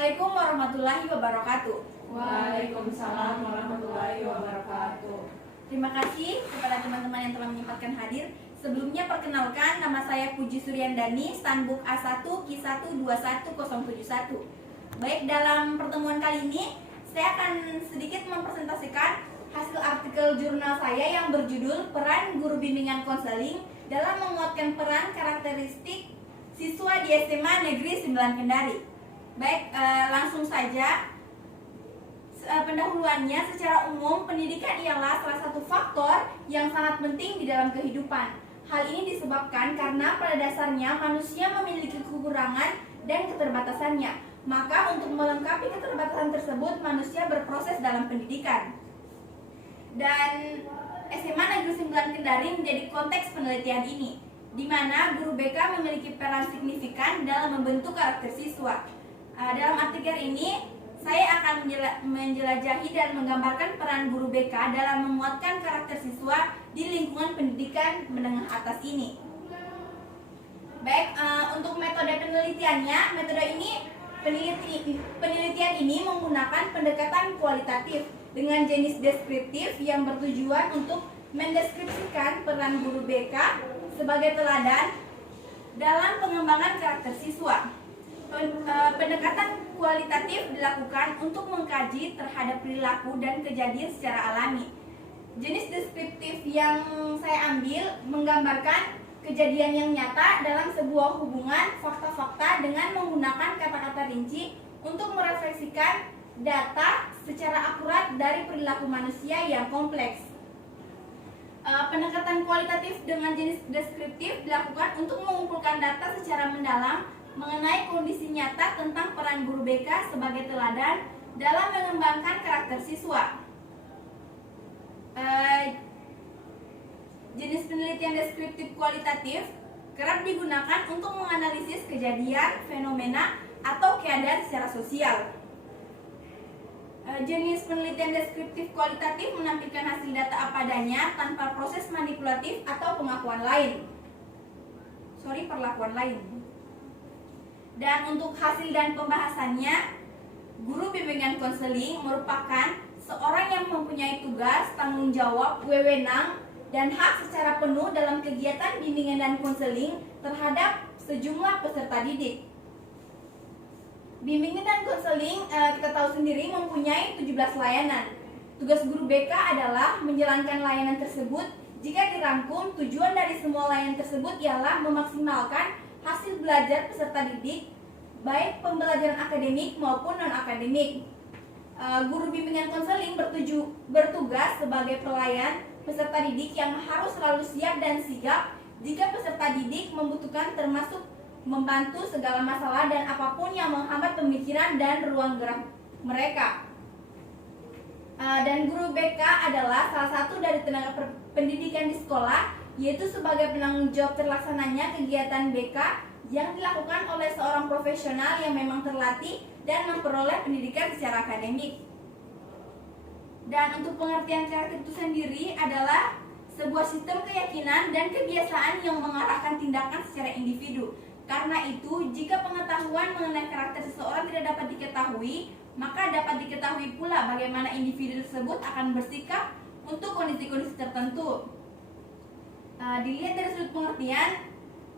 Assalamualaikum warahmatullahi wabarakatuh. Waalaikumsalam warahmatullahi wabarakatuh. Terima kasih kepada teman-teman yang telah menyempatkan hadir. Sebelumnya perkenalkan, nama saya Puji Suryandani, Stanbook A1 Q121071. Baik, dalam pertemuan kali ini saya akan sedikit mempresentasikan hasil artikel jurnal saya yang berjudul Peran Guru Bimbingan Konseling dalam menguatkan peran karakteristik siswa di SMA Negeri 9 Kendari. Baik, langsung saja. Pendahuluannya, secara umum pendidikan ialah salah satu faktor yang sangat penting di dalam kehidupan. Hal ini disebabkan karena pada dasarnya manusia memiliki kekurangan dan keterbatasannya. Maka untuk melengkapi keterbatasan tersebut, manusia berproses dalam pendidikan. Dan SMA Negeri 9 Kendari menjadi konteks penelitian ini, di mana guru BK memiliki peran signifikan dalam membentuk karakter siswa. Dalam artikel ini, saya akan menjelajahi dan menggambarkan peran guru BK dalam memuatkan karakter siswa di lingkungan pendidikan menengah atas ini. Baik, untuk metode penelitiannya, penelitian ini menggunakan pendekatan kualitatif dengan jenis deskriptif yang bertujuan untuk mendeskripsikan peran guru BK sebagai teladan dalam pengembangan karakter siswa. Pendekatan kualitatif dilakukan untuk mengkaji terhadap perilaku dan kejadian secara alami. Jenis deskriptif yang saya ambil menggambarkan kejadian yang nyata dalam sebuah hubungan fakta-fakta dengan menggunakan kata-kata rinci untuk merefleksikan data secara akurat dari perilaku manusia yang kompleks. Pendekatan kualitatif dengan jenis deskriptif dilakukan untuk mengumpulkan data secara mendalam mengenai kondisi nyata tentang peran guru BK sebagai teladan dalam mengembangkan karakter siswa. Jenis penelitian deskriptif kualitatif kerap digunakan untuk menganalisis kejadian, fenomena, atau keadaan secara sosial. Jenis penelitian deskriptif kualitatif menampilkan hasil data apa adanya tanpa proses manipulatif atau perlakuan lain. Dan untuk hasil dan pembahasannya, guru bimbingan konseling merupakan seorang yang mempunyai tugas, tanggung jawab, wewenang, dan hak secara penuh dalam kegiatan bimbingan dan konseling terhadap sejumlah peserta didik. Bimbingan dan konseling kita tahu sendiri mempunyai 17 layanan. Tugas guru BK adalah menjalankan layanan tersebut. Jika dirangkum, tujuan dari semua layanan tersebut ialah memaksimalkan hasil belajar peserta didik, baik pembelajaran akademik maupun non-akademik. Guru bimbingan konseling bertugas sebagai pelayan peserta didik yang harus selalu siap dan sigap jika peserta didik membutuhkan, termasuk membantu segala masalah dan apapun yang menghambat pemikiran dan ruang gerak mereka. Dan guru BK adalah salah satu dari tenaga pendidikan di sekolah, yaitu sebagai penanggung jawab terlaksananya kegiatan BK yang dilakukan oleh seorang profesional yang memang terlatih dan memperoleh pendidikan secara akademik. Dan untuk pengertian karakter itu sendiri adalah sebuah sistem keyakinan dan kebiasaan yang mengarahkan tindakan secara individu. Karena itu, jika pengetahuan mengenai karakter seseorang tidak dapat diketahui, maka dapat diketahui pula bagaimana individu tersebut akan bersikap untuk kondisi-kondisi tertentu. Dilihat dari sudut pengertian,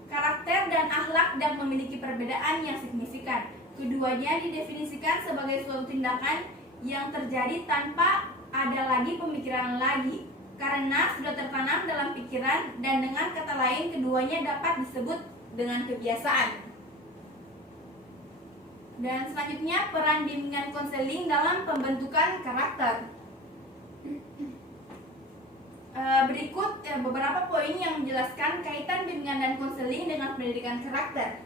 karakter dan akhlak dan memiliki perbedaan yang signifikan. Keduanya didefinisikan sebagai suatu tindakan yang terjadi tanpa ada lagi pemikiran lagi, karena sudah tertanam dalam pikiran, dan dengan kata lain keduanya dapat disebut dengan kebiasaan. Dan selanjutnya, peran bimbingan konseling dalam pembentukan karakter. Berikut beberapa poin yang menjelaskan kaitan bimbingan dan konseling dengan pendidikan karakter.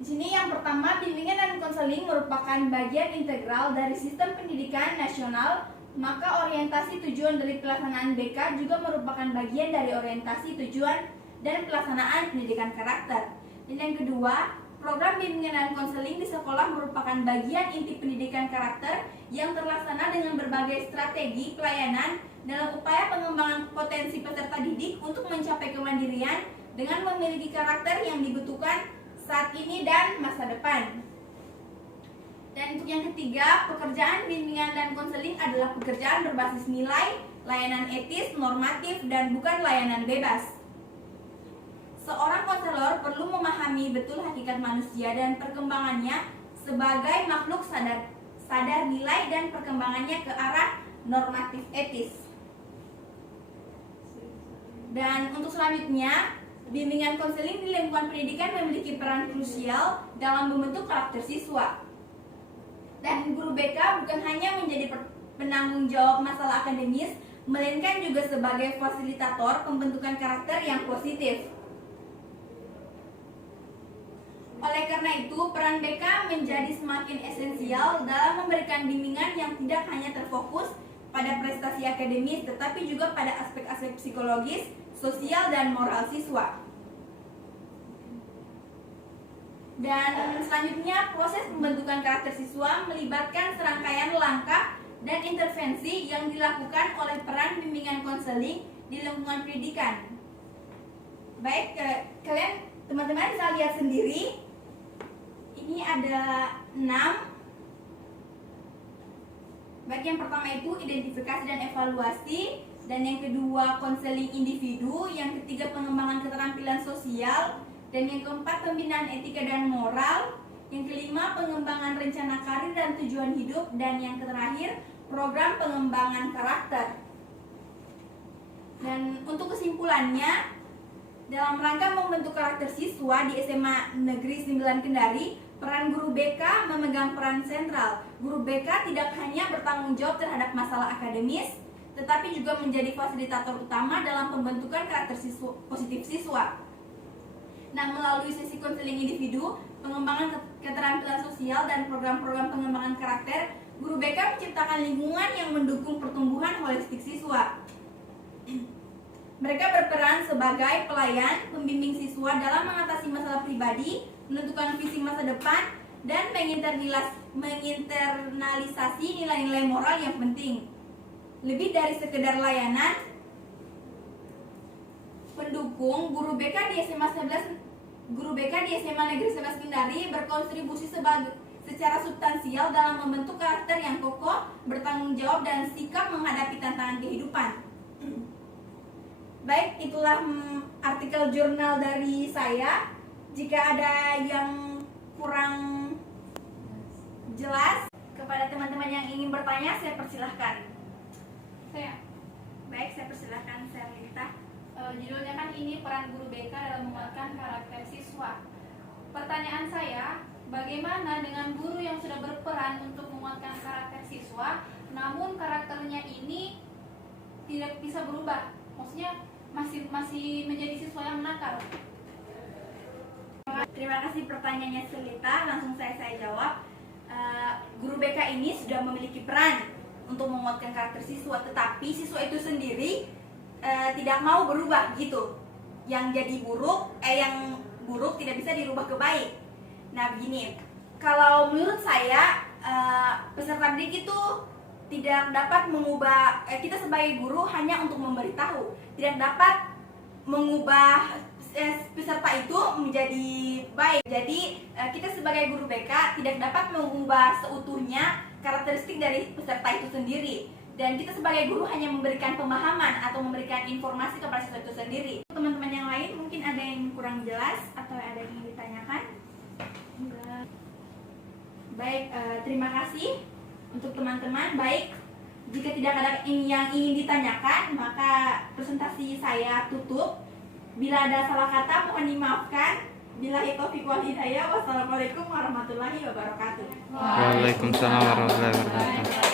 Di sini yang pertama, bimbingan dan konseling merupakan bagian integral dari sistem pendidikan nasional, maka orientasi tujuan dari pelaksanaan BK juga merupakan bagian dari orientasi tujuan dan pelaksanaan pendidikan karakter. Dan yang kedua, program bimbingan dan konseling di sekolah merupakan bagian inti pendidikan karakter yang terlaksana dengan berbagai strategi pelayanan dalam upaya pengembangan potensi peserta didik untuk mencapai kemandirian dengan memiliki karakter yang dibutuhkan saat ini dan masa depan. Dan itu untuk yang ketiga, pekerjaan bimbingan dan konseling adalah pekerjaan berbasis nilai, layanan etis, normatif, dan bukan layanan bebas. Seorang konselor perlu memahami betul hakikat manusia dan perkembangannya sebagai makhluk sadar nilai dan perkembangannya ke arah normatif etis. Dan untuk selanjutnya, bimbingan konseling di lingkungan pendidikan memiliki peran krusial dalam membentuk karakter siswa. Dan guru BK bukan hanya menjadi penanggung jawab masalah akademis, melainkan juga sebagai fasilitator pembentukan karakter yang positif. Oleh karena itu, peran BK menjadi semakin esensial dalam memberikan bimbingan yang tidak hanya terfokus pada prestasi akademis, tetapi juga pada aspek-aspek psikologis, sosial, dan moral siswa. Dan selanjutnya, proses pembentukan karakter siswa melibatkan serangkaian langkah dan intervensi yang dilakukan oleh peran bimbingan konseling di lingkungan pendidikan. Baik, kalian teman-teman bisa lihat sendiri. Ini ada 6. Baik, yang pertama itu identifikasi dan evaluasi, dan yang kedua konseling individu, yang ketiga pengembangan keterampilan sosial, dan yang keempat pembinaan etika dan moral, yang kelima pengembangan rencana karir dan tujuan hidup, dan yang terakhir program pengembangan karakter. Dan untuk kesimpulannya, dalam rangka membentuk karakter siswa di SMA Negeri 9 Kendari, peran guru BK memegang peran sentral. Guru BK tidak hanya bertanggung jawab terhadap masalah akademis, tetapi juga menjadi fasilitator utama dalam pembentukan karakter positif siswa. Nah, melalui sesi konseling individu, pengembangan keterampilan sosial, dan program-program pengembangan karakter, guru BK menciptakan lingkungan yang mendukung pertumbuhan holistik siswa. Mereka berperan sebagai pelayan, pembimbing siswa dalam mengatasi masalah pribadi, menentukan visi masa depan, dan menginternalisasi nilai-nilai moral yang penting. Lebih dari sekedar layanan, pendukung guru BK di SMA Negeri 11 Kendari berkontribusi secara substansial dalam membentuk karakter yang kokoh, bertanggung jawab, dan sikap menghadapi tantangan kehidupan. Baik, itulah artikel jurnal dari saya. Jika ada yang kurang jelas kepada teman-teman yang ingin bertanya, saya persilahkan. Baik, saya persilahkan Serlita. Judulnya kan ini peran guru BK dalam menguatkan karakter siswa. Pertanyaan saya, bagaimana dengan guru yang sudah berperan untuk menguatkan karakter siswa, namun karakternya ini tidak bisa berubah? Maksudnya masih menjadi siswa yang nakal. Terima kasih pertanyaannya Serlita. Langsung saya jawab. Guru BK ini sudah memiliki peran untuk menguatkan karakter siswa, tetapi siswa itu sendiri tidak mau berubah gitu. Yang jadi yang buruk tidak bisa dirubah ke baik. Nah, begini, kalau menurut saya peserta didik itu tidak dapat mengubah, kita sebagai guru hanya untuk memberitahu, tidak dapat mengubah peserta itu menjadi baik. Jadi kita sebagai guru BK tidak dapat mengubah seutuhnya karakteristik dari peserta itu sendiri. Dan kita sebagai guru hanya memberikan pemahaman atau memberikan informasi kepada siswa itu sendiri. Teman-teman yang lain mungkin ada yang kurang jelas atau ada yang ingin ditanyakan? Baik, terima kasih untuk teman-teman. Baik, jika tidak ada yang ingin ditanyakan, maka presentasi saya tutup. Bila ada salah kata mohon dimaafkan. Billahi taufiq wal hidayah. Wassalamualaikum warahmatullahi wabarakatuh. Waalaikumsalam warahmatullahi wabarakatuh.